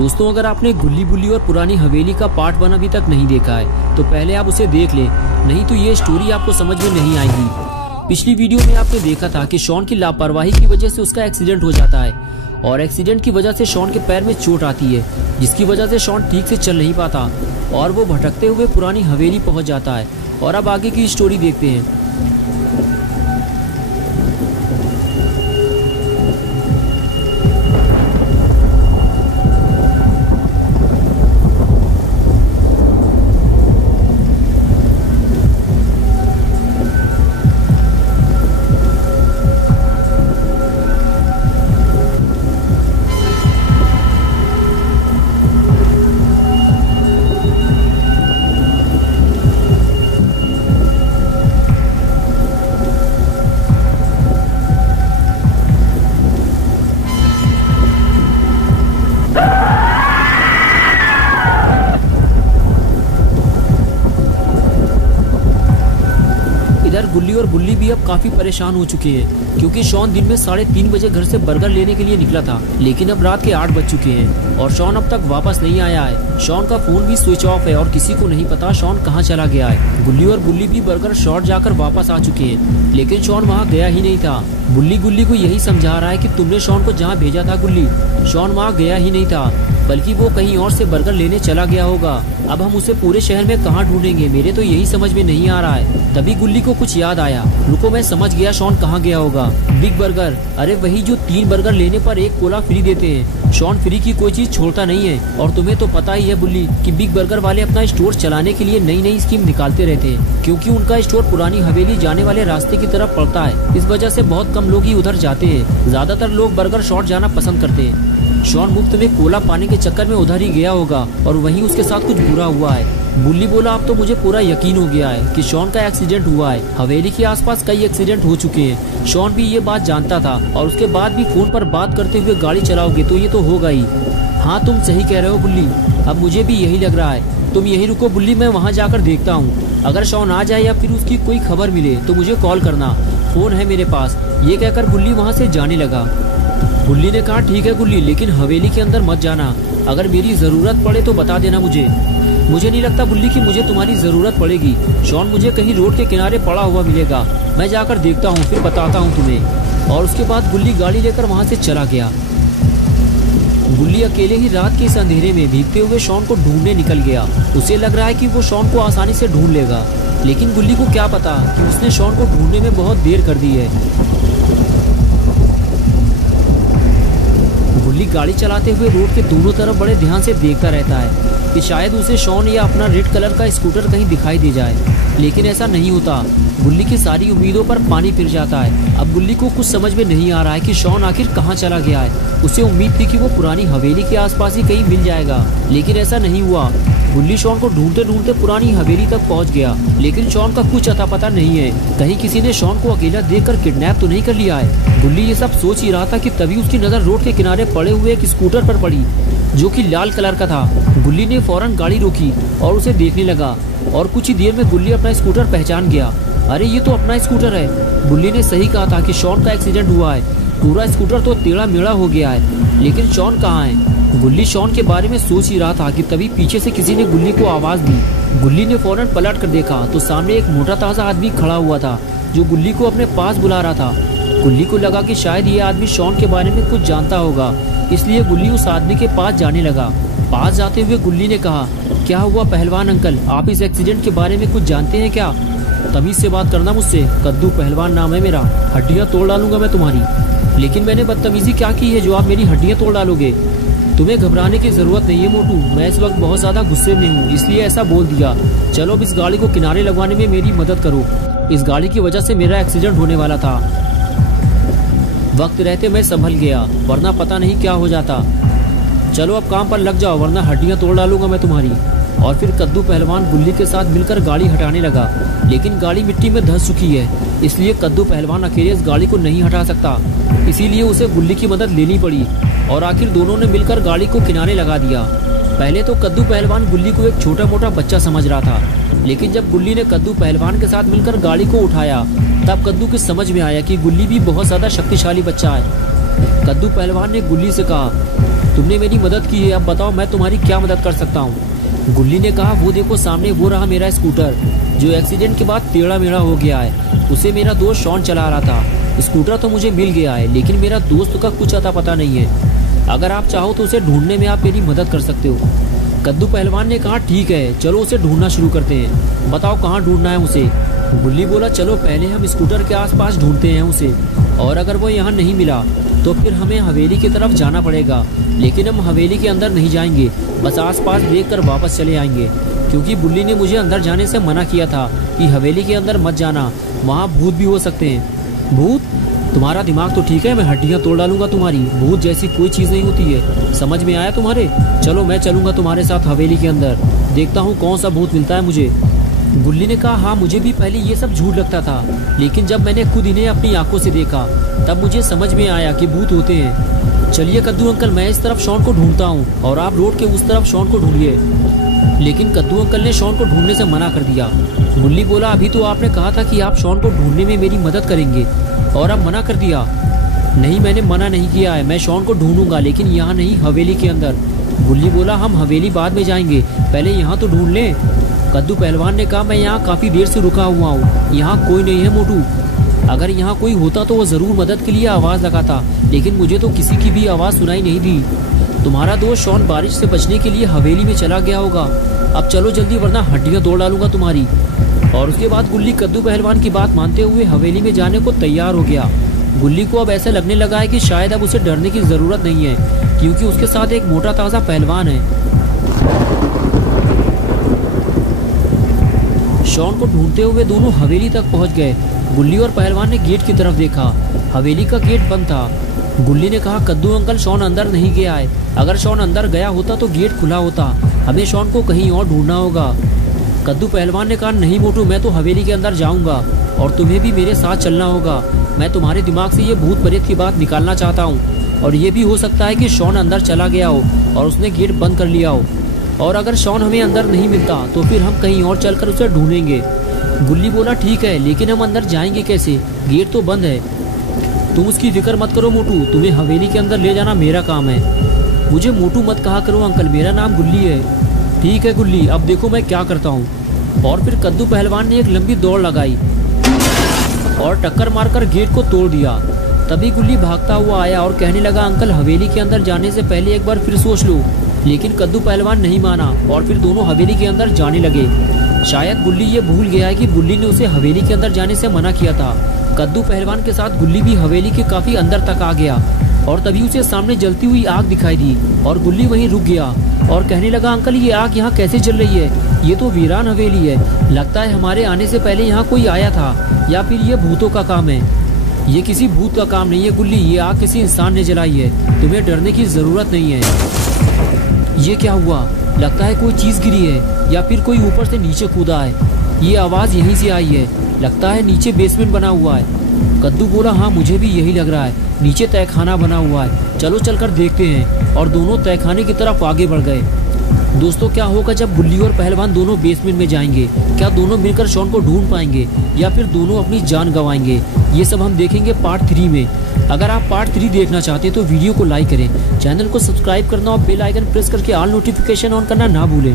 दोस्तों, अगर आपने गुल्ली बुल्ली और पुरानी हवेली का पार्ट 1 अभी तक नहीं देखा है तो पहले आप उसे देख लें, नहीं तो ये स्टोरी आपको समझ में नहीं आएगी। पिछली वीडियो में आपने देखा था कि शॉन की लापरवाही की वजह से उसका एक्सीडेंट हो जाता है और एक्सीडेंट की वजह से शॉन के पैर में चोट आती है, जिसकी वजह से शॉन ठीक से चल नहीं पाता और वो भटकते हुए पुरानी हवेली पहुंच जाता है। और अब आगे की स्टोरी देखते हैं। इधर गुल्ली और बुल्ली भी अब काफी परेशान हो चुके हैं क्योंकि शॉन दिन में 3:30 बजे घर से बर्गर लेने के लिए निकला था, लेकिन अब रात के 8 बज चुके हैं और शॉन अब तक वापस नहीं आया है। शॉन का फोन भी स्विच ऑफ है और किसी को नहीं पता शॉन कहाँ चला गया है। गुल्ली और बुल्ली भी बर्गर शॉट जाकर वापस आ चुके हैं, लेकिन शॉन वहाँ गया ही नहीं था। बुल्ली गुल्ली को यही समझा रहा है कि तुमने शॉन को जहाँ भेजा था गुल्ली, शॉन वहाँ गया ही नहीं था, बल्कि वो कहीं और से बर्गर लेने चला गया होगा। अब हम उसे पूरे शहर में कहाँ ढूंढेंगे, मेरे तो यही समझ में नहीं आ रहा है। तभी गुल्ली को कुछ याद आया, रुको मैं समझ गया शॉन कहाँ गया होगा। बिग बर्गर, अरे वही जो 3 बर्गर लेने पर 1 कोला फ्री देते हैं। शॉन फ्री की कोई चीज छोड़ता नहीं है और तुम्हें तो पता ही है बुल्ली कि बिग बर्गर वाले अपना स्टोर चलाने के लिए नई नई स्कीम निकालते रहते हैं, क्योंकि उनका स्टोर पुरानी हवेली जाने वाले रास्ते की तरफ पड़ता है। इस वजह से बहुत कम लोग ही उधर जाते हैं, ज्यादातर लोग बर्गर शॉट जाना पसंद करते हैं। शॉन मुफ्त में कोला पाने के चक्कर में उधर ही गया होगा और वहीं उसके साथ कुछ बुरा हुआ है। बुल्ली बोला, अब तो मुझे पूरा यकीन हो गया है कि शॉन का एक्सीडेंट हुआ है। हवेली के आसपास कई एक्सीडेंट हो चुके हैं, शॉन भी ये बात जानता था और उसके बाद भी फोन पर बात करते हुए गाड़ी चलाओगे तो ये तो होगा ही। हाँ तुम सही कह रहे हो बुल्ली, अब मुझे भी यही लग रहा है। तुम यही रुको बुल्ली, मैं वहाँ जाकर देखता हूँ। अगर शॉन आ जाए या फिर उसकी कोई खबर मिले तो मुझे कॉल करना, फोन है मेरे पास। ये कहकर बुल्ली वहाँ से जाने लगा। बुल्ली ने कहा, ठीक है गुल्ली, लेकिन हवेली के अंदर मत जाना। अगर मेरी जरूरत पड़े तो बता देना मुझे। मुझे नहीं लगता बुल्ली कि मुझे तुम्हारी जरूरत पड़ेगी। शॉन मुझे कहीं रोड के किनारे पड़ा हुआ मिलेगा, मैं जाकर देखता हूँ, फिर बताता हूँ तुम्हें। और उसके बाद गुल्ली गाड़ी लेकर वहाँ से चला गया। गुल्ली अकेले ही रात के इस अंधेरे में भीगते हुए शॉन को ढूंढने निकल गया। उसे लग रहा है कि वो शॉन को आसानी से ढूंढ लेगा, लेकिन गुल्ली को क्या पता कि उसने शॉन को ढूंढने में बहुत देर कर दी है। गुल्ली गाड़ी चलाते हुए रोड के दोनों तरफ बड़े ध्यान से देखता रहता है कि शायद उसे शॉन या अपना रेड कलर का स्कूटर कहीं दिखाई दे जाए, लेकिन ऐसा नहीं होता। गुल्ली की सारी उम्मीदों पर पानी फिर जाता है। अब गुल्ली को कुछ समझ में नहीं आ रहा है कि शॉन आखिर कहाँ चला गया है। उसे उम्मीद थी कि वो पुरानी हवेली के आसपास ही कहीं मिल जाएगा, लेकिन ऐसा नहीं हुआ। गुल्ली शॉन को ढूंढते ढूंढते पुरानी हवेली तक पहुंच गया, लेकिन शॉन का कुछ अता पता नहीं है। कहीं किसी ने शॉन को अकेला देखकर किडनैप तो नहीं कर लिया है। गुल्ली ये सब सोच ही रहा था कि तभी उसकी नजर रोड के किनारे पड़े हुए एक स्कूटर पर पड़ी, जो कि लाल कलर का था। गुल्ली ने फौरन गाड़ी रोकी और उसे देखने लगा और कुछ ही देर में गुल्ली अपना स्कूटर पहचान गया। अरे ये तो अपना स्कूटर है। गुल्ली ने सही कहा था कि शॉन का एक्सीडेंट हुआ है, पूरा स्कूटर तो टेढ़ा मेढ़ा हो गया है, लेकिन शॉन कहाँ है। गुल्ली शॉन के बारे में सोच ही रहा था कि तभी पीछे से किसी ने गुल्ली को आवाज दी। गुल्ली ने फौरन पलट कर देखा तो सामने एक मोटा ताजा आदमी खड़ा हुआ था, जो गुल्ली को अपने पास बुला रहा था। गुल्ली को लगा कि शायद ये आदमी शॉन के बारे में कुछ जानता होगा, इसलिए गुल्ली उस आदमी के पास जाने लगा। पास जाते हुए गुल्ली ने कहा, क्या हुआ पहलवान अंकल, आप इस एक्सीडेंट के बारे में कुछ जानते हैं क्या? तमीज से बात करना मुझसे, कद्दू पहलवान नाम है मेरा, हड्डियाँ तोड़ डालूंगा मैं तुम्हारी। लेकिन मैंने बदतमीजी क्या की है जो आप मेरी हड्डियाँ तोड़ डालोगे? तुम्हें घबराने की जरूरत नहीं है मोटू, मैं इस वक्त बहुत ज्यादा गुस्से में हूँ, इसलिए ऐसा बोल दिया। चलो अब इस गाड़ी को किनारे लगवाने में मेरी मदद करो, इस गाड़ी की वजह से मेरा एक्सीडेंट होने वाला था। वक्त रहते मैं संभल गया, वरना पता नहीं क्या हो जाता। चलो अब काम पर लग जाओ, वरना हड्डियाँ तोड़ डालूंगा मैं तुम्हारी। और फिर कद्दू पहलवान गुल्ली के साथ मिलकर गाड़ी हटाने लगा, लेकिन गाड़ी मिट्टी में धंस चुकी है, इसलिए कद्दू पहलवान अकेले इस गाड़ी को नहीं हटा सकता, इसीलिए उसे गुल्ली की मदद लेनी पड़ी और आखिर दोनों ने मिलकर गाड़ी को किनारे लगा दिया। पहले तो कद्दू पहलवान गुल्ली को एक छोटा मोटा बच्चा समझ रहा था, लेकिन जब गुल्ली ने कद्दू पहलवान के साथ मिलकर गाड़ी को उठाया तब कद्दू की समझ में आया कि गुल्ली भी बहुत ज्यादा शक्तिशाली बच्चा है। कद्दू पहलवान ने गुल्ली से कहा, तुमने मेरी मदद की है, अब बताओ मैं तुम्हारी क्या मदद कर सकता हूँ। गुल्ली ने कहा, वो देखो सामने वो रहा मेरा स्कूटर, जो एक्सीडेंट के बाद टेढ़ा मेढ़ा हो गया है। उसे मेरा दोस्त शॉन चला रहा था। स्कूटर तो मुझे मिल गया है, लेकिन मेरा दोस्त का कुछ अता पता नहीं है। अगर आप चाहो तो उसे ढूंढने में आप मेरी मदद कर सकते हो। कद्दू पहलवान ने कहा, ठीक है चलो उसे ढूंढना शुरू करते हैं, बताओ कहाँ ढूंढना है उसे। गुल्ली बोला, चलो पहले हम स्कूटर के आसपास ढूंढते हैं उसे, और अगर वो यहाँ नहीं मिला तो फिर हमें हवेली की तरफ जाना पड़ेगा। लेकिन हम हवेली के अंदर नहीं जाएंगे, बस आसपास देखकर वापस चले आएंगे, क्योंकि बुल्ली ने मुझे अंदर जाने से मना किया था कि हवेली के अंदर मत जाना, वहाँ भूत भी हो सकते हैं। भूत? तुम्हारा दिमाग तो ठीक है, मैं हड्डियाँ तोड़ डालूंगा तुम्हारी। भूत जैसी कोई चीज़ नहीं होती है, समझ में आया तुम्हारे? चलो मैं चलूंगा तुम्हारे साथ हवेली के अंदर, देखता हूँ कौन सा भूत मिलता है मुझे। गुल्ली ने कहा, हाँ मुझे भी पहले ये सब झूठ लगता था, लेकिन जब मैंने खुद इन्हें अपनी आंखों से देखा तब मुझे समझ में आया कि भूत होते हैं। चलिए कद्दू अंकल, मैं इस तरफ शॉन को ढूंढता हूँ और आप रोड के उस तरफ शॉन को ढूंढिए। लेकिन कद्दू अंकल ने शॉन को ढूंढने से मना कर दिया। गुल्ली बोला, अभी तो आपने कहा था कि आप शॉन को ढूंढने में मेरी मदद करेंगे और अब मना कर दिया। नहीं, मैंने मना नहीं किया है, मैं शॉन को ढूंढूंगा, लेकिन यहाँ नहीं, हवेली के अंदर। गुल्ली बोला, हम हवेली बाद में जाएंगे, पहले यहाँ तो ढूंढ लें। कद्दू पहलवान ने कहा, मैं यहाँ काफ़ी देर से रुका हुआ हूँ, यहाँ कोई नहीं है मोटू। अगर यहाँ कोई होता तो वो ज़रूर मदद के लिए आवाज़ लगाता, लेकिन मुझे तो किसी की भी आवाज़ सुनाई नहीं दी। तुम्हारा दोस्त शॉन बारिश से बचने के लिए हवेली में चला गया होगा, अब चलो जल्दी वरना हड्डियाँ तोड़ डालूंगा तुम्हारी। और उसके बाद गुल्ली कद्दू पहलवान की बात मानते हुए हवेली में जाने को तैयार हो गया। गुल्ली को अब ऐसा लगने लगा है कि शायद अब उसे डरने की ज़रूरत नहीं है, क्योंकि उसके साथ एक मोटा ताज़ा पहलवान है। शॉन को ढूंढते हुए दोनों हवेली तक पहुंच गए। गुल्ली और पहलवान ने गेट की तरफ देखा, हवेली का गेट बंद था। गुल्ली ने कहा, कद्दू अंकल शॉन अंदर नहीं गया है, अगर शॉन अंदर गया होता तो गेट खुला होता, हमें शॉन को कहीं और ढूंढना होगा। कद्दू पहलवान ने कहा, नहीं मोटू, मैं तो हवेली के अंदर जाऊंगा और तुम्हें भी मेरे साथ चलना होगा। मैं तुम्हारे दिमाग से ये भूत प्रेत की बात निकालना चाहता हूँ, और ये भी हो सकता है कि शॉन अंदर चला गया हो और उसने गेट बंद कर लिया हो, और अगर शॉन हमें अंदर नहीं मिलता तो फिर हम कहीं और चलकर उसे ढूंढेंगे। गुल्ली बोला, ठीक है, लेकिन हम अंदर जाएंगे कैसे, गेट तो बंद है। तुम उसकी फिक्र मत करो मोटू, तुम्हें हवेली के अंदर ले जाना मेरा काम है। मुझे मोटू मत कहा करो अंकल, मेरा नाम गुल्ली है। ठीक है गुल्ली, अब देखो मैं क्या करता हूँ। और फिर कद्दू पहलवान ने एक लंबी दौड़ लगाई और टक्कर मारकर गेट को तोड़ दिया। तभी गुल्ली भागता हुआ आया और कहने लगा, अंकल हवेली के अंदर जाने से पहले एक बार फिर सोच लो। लेकिन कद्दू पहलवान नहीं माना और फिर दोनों हवेली के अंदर जाने लगे। शायद गुल्ली ये भूल गया है कि बुल्ली ने उसे हवेली के अंदर जाने से मना किया था। कद्दू पहलवान के साथ गुल्ली भी हवेली के काफी अंदर तक आ गया और तभी उसे सामने जलती हुई आग दिखाई दी और गुल्ली वहीं रुक गया और कहने लगा, अंकल ये आग यहाँ कैसे जल रही है, ये तो वीरान हवेली है, लगता है हमारे आने से पहले यहाँ कोई आया था, या फिर ये भूतों का काम है। ये किसी भूत का काम नहीं है गुल्ली, ये आग किसी इंसान ने जलाई है, तुम्हें डरने की जरूरत नहीं है। ये क्या हुआ, लगता है कोई चीज गिरी है या फिर कोई ऊपर से नीचे कूदा है। ये आवाज यहीं से आई है, लगता है नीचे बेसमेंट बना हुआ है। कद्दू बोला, हाँ मुझे भी यही लग रहा है, नीचे तहखाना बना हुआ है, चलो चलकर देखते हैं। और दोनों तहखाने की तरफ आगे बढ़ गए। दोस्तों क्या होगा जब गुल्ली और पहलवान दोनों बेसमेंट में जाएंगे, क्या दोनों मिलकर शॉन को ढूंढ पाएंगे या फिर दोनों अपनी जान गंवाएंगे, ये सब हम देखेंगे पार्ट 3 में। अगर आप पार्ट 3 देखना चाहते हैं तो वीडियो को लाइक करें, चैनल को सब्सक्राइब करना और बेल आइकन प्रेस करके ऑल नोटिफिकेशन ऑन करना ना भूलें।